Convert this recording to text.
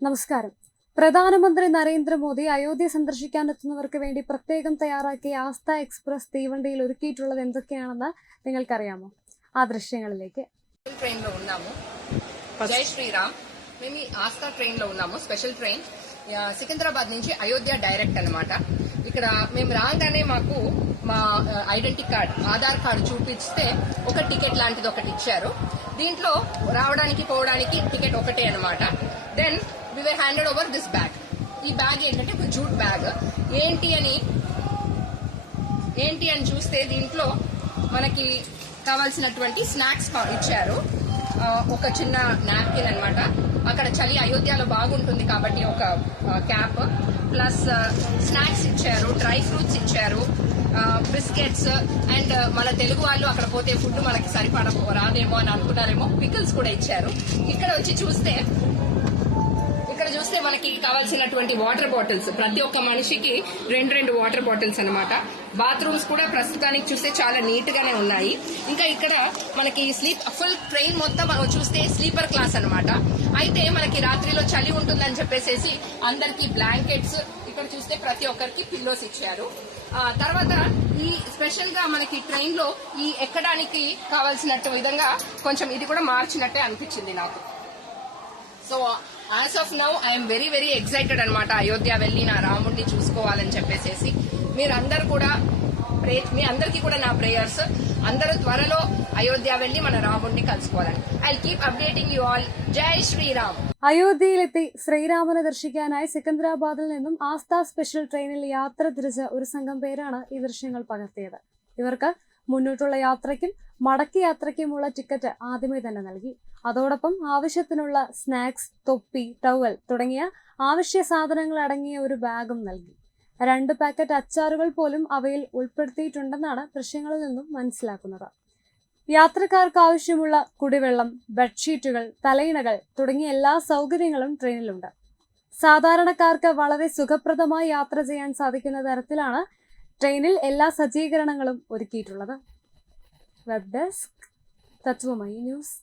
നമസ്കാരം പ്രധാനമന്ത്രി നരേന്ദ്രമോദി അയോധ്യ സന്ദർശിക്കാനെത്തുന്നവർക്ക് വേണ്ടി പ്രത്യേകം തയ്യാറാക്കിയ ആസ്ഥ എക്സ്പ്രസ് തീവണ്ടിയിൽ ഒരുക്കിയിട്ടുള്ളത് എന്തൊക്കെയാണെന്ന് നിങ്ങൾക്കറിയാമോ ആ ദൃശ്യങ്ങളിലേക്ക് ట్రైన్ లో ఉన్నాము జై శ్రీరామ్ మేము ఈ ఆస్థా ట్రైన్ లో ఉన్నాము స్పెషల్ ట్రైన్ ఆ, సికింద్రాబాద్ నుంచి అయోధ్య డైరెక్ట్ అన్నమాట ఇక్కడ మేము రాగానే మాకు మా ఆ, ఐడెంటిటీ కార్డ్ ఆధార్ కార్డు చూపిస్తే ఒక టికెట్ లాంటిది ఒకటి ఇచ్చారు దీంట్లో రావడానికి పోవడానికి టికెట్ ఒకటే అన్నమాట then we were handed over this bag ఈ బ్యాగ్ ఏంటంటే ఒక జూట్ బ్యాగ్ ఏంటి అని ఏంటి అని చూస్తే దీంట్లో మనకి కావాల్సినటువంటి స్నాక్స్ ఇచ్చారు. ఒక చిన్న నాప్కిన్ అనమాట అక్కడ చలి అయోధ్యలో బాగుంటుంది కాబట్టి ఒక క్యాప్ ప్లస్ స్నాక్స్ ఇచ్చారు డ్రై ఫ్రూట్స్ ఇచ్చారు బిస్కెట్స్ అండ్ మన తెలుగు వాళ్ళు అక్కడ పోతే ఫుడ్ మనకి సరిపడ రాదేమో అని అనుకున్నారేమో పికిల్స్ కూడా ఇచ్చారు. ఇక్కడ వచ్చి చూస్తే చూస్తే మనకి కావాల్సినటువంటి వాటర్ బాటిల్స్. ప్రతి ఒక్క మనిషికి రెండు రెండు వాటర్ బాటిల్స్ అన్నమాట. బాత్రూమ్స్ కూడా ప్రస్తుతానికి చూస్తే చాలా నీట్ గానే ఉన్నాయి. ఇంకా ఇక్కడ మనకి స్లీప్ ఫుల్ ట్రైన్ మొత్తం చూస్తే స్లీపర్ క్లాస్ అనమాట అయితే మనకి రాత్రిలో చలి ఉంటుందని చెప్పేసి అందరికి బ్లాంకెట్స్ ఇక్కడ చూస్తే ప్రతి ఒక్కరికి పిల్లోస్ ఇచ్చారు. తర్వాత ఈ స్పెషల్గా మనకి ట్రైన్లో ఈ ఎక్కడానికి కావాల్సినట్టు విధంగా కొంచెం ఇది కూడా మార్చినట్టే అనిపించింది నాకు. So as of now I'm very very excited అనమాట అయోధ్య వెళ్ళి నా రాముడిని చూసుకోవాలని చెప్పేసి మీరందరూ కూడా ప్రే మీ అందరికీ కూడా నా ప్రేయర్స్ అందరూ త్వరలో అయోధ్య వెళ్ళి మన రాముడిని కలుసుకోవాలని I keep updating you all Jai Shri അയോധ്യയിലെത്തി ശ്രീരാമനെ ദർശിക്കാനായി സിക്കന്ദരാബാദിൽ നിന്നും ആസ്ഥ സ്പെഷ്യൽ ട്രെയിനിൽ യാത്ര തിരിച്ച ഒരു സംഘം പേരാണ് ഈ ദൃശ്യങ്ങൾ പകർത്തിയത് ഇവർക്ക് മുന്നോട്ടുള്ള യാത്രയ്ക്കും മടക്കി യാത്രയ്ക്കുമുള്ള ടിക്കറ്റ് ആദ്യമേ തന്നെ നൽകി. അതോടൊപ്പം ആവശ്യത്തിനുള്ള സ്നാക്സ് തൊപ്പി ടവൽ തുടങ്ങിയ ആവശ്യ സാധനങ്ങൾ അടങ്ങിയ ഒരു ബാഗും നൽകി. രണ്ട് പാക്കറ്റ് അച്ചാറുകൾ പോലും അവയിൽ ഉൾപ്പെടുത്തിയിട്ടുണ്ടെന്നാണ് ദൃശ്യങ്ങളിൽ നിന്നും മനസ്സിലാക്കുന്നത്. യാത്രക്കാർക്ക് ആവശ്യമുള്ള കുടിവെള്ളം ബെഡ്ഷീറ്റുകൾ തലയിണകൾ തുടങ്ങിയ എല്ലാ സൗകര്യങ്ങളും ട്രെയിനിലുണ്ട്. സാധാരണക്കാർക്ക് വളരെ സുഖപ്രദമായി യാത്ര ചെയ്യാൻ സാധിക്കുന്ന തരത്തിലാണ് ട്രെയിനിൽ എല്ലാ സജ്ജീകരണങ്ങളും ഒരുക്കിയിട്ടുള്ളത്. Web desk Tatwamayi news.